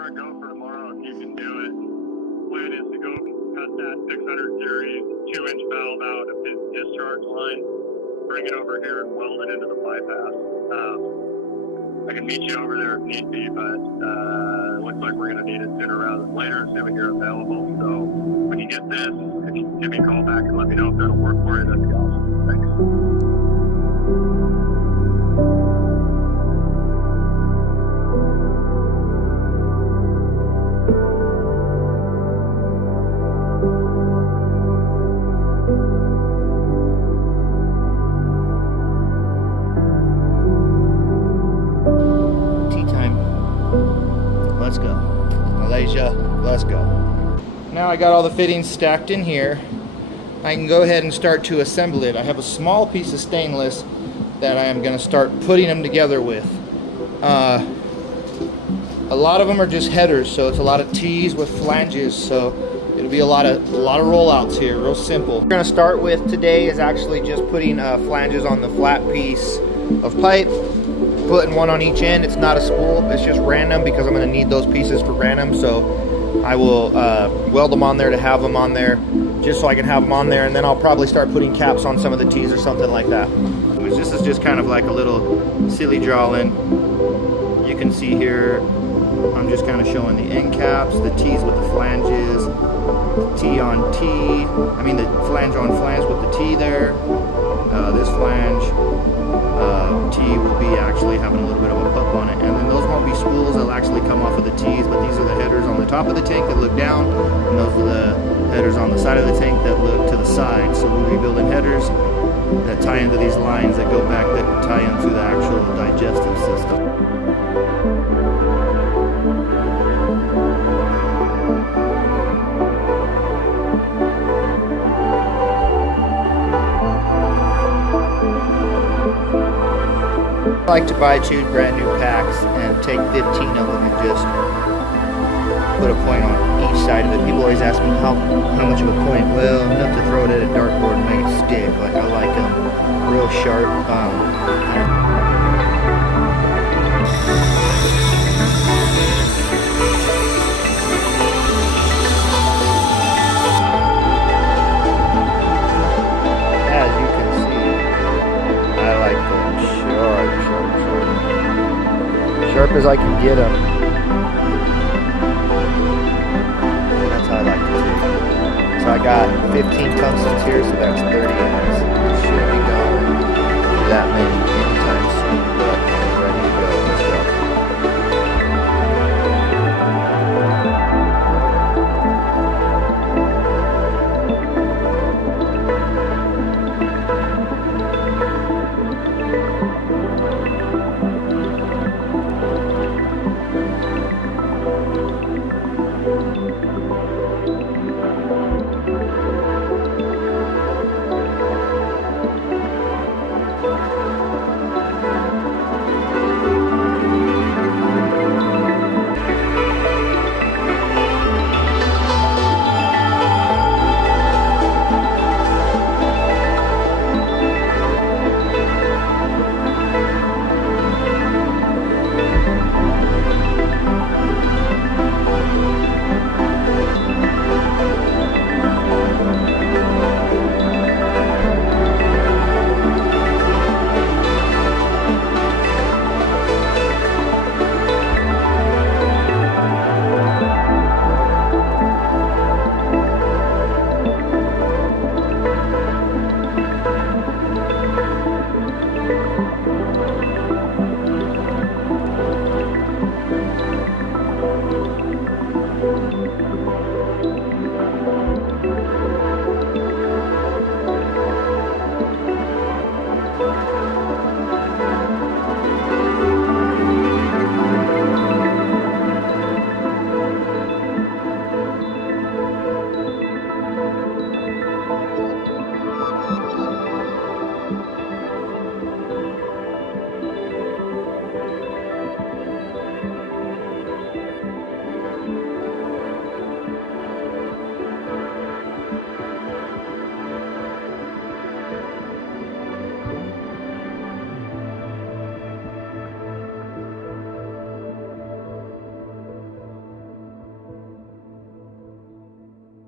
we're a go for tomorrow if you can do it. Plan is to go cut that 600 series 2-inch valve out of his discharge line, bring it over here and weld it into the bypass. I can meet you over there if need be, but it looks like we're going to need it sooner rather than later, assuming you're available. So when you get this, if you give me a call back and let me know if that'll work for you, that'd be awesome. Thanks. Let's go. Malaysia, let's go. Now I got all the fittings stacked in here. I can go ahead and start to assemble it. I have a small piece of stainless that I am going to start putting them together with. A lot of them are just headers, so it's a lot of T's with flanges, so it'll be a lot of rollouts here, real simple. What we're going to start with today is actually just putting flanges on the flat piece of pipe. Putting one on each end. It's not a spool, it's just random because I'm going to need those pieces for random, so I will weld them on there to have them on there just so I can have them on there, and then I'll probably start putting caps on some of the T's or something like that. This is just kind of like a little silly drawing. You can see here I'm just kind of showing the end caps, the T's with the flanges, T on T, I mean the flange on flange with the T there. This flange T will be actually having a little bit of a pup on it, and then those won't be spools, they'll actually come off of the T's, but these are the headers on the top of the tank that look down, and those are the headers on the side of the tank that look to the side. So we'll be building headers that tie into these lines that go back, that tie in through the actual digestive system. I like to buy 2 brand new packs and take 15 of them and just put a point on each side of it. People always ask me how much of a point. Well, enough to throw it at a dartboard and make it stick. Like I like them real sharp. As you can see, I like them sharp as I can get them. That's how I like to do. So I got 15 tungstens here, so that's 30 amps. Should be going that many.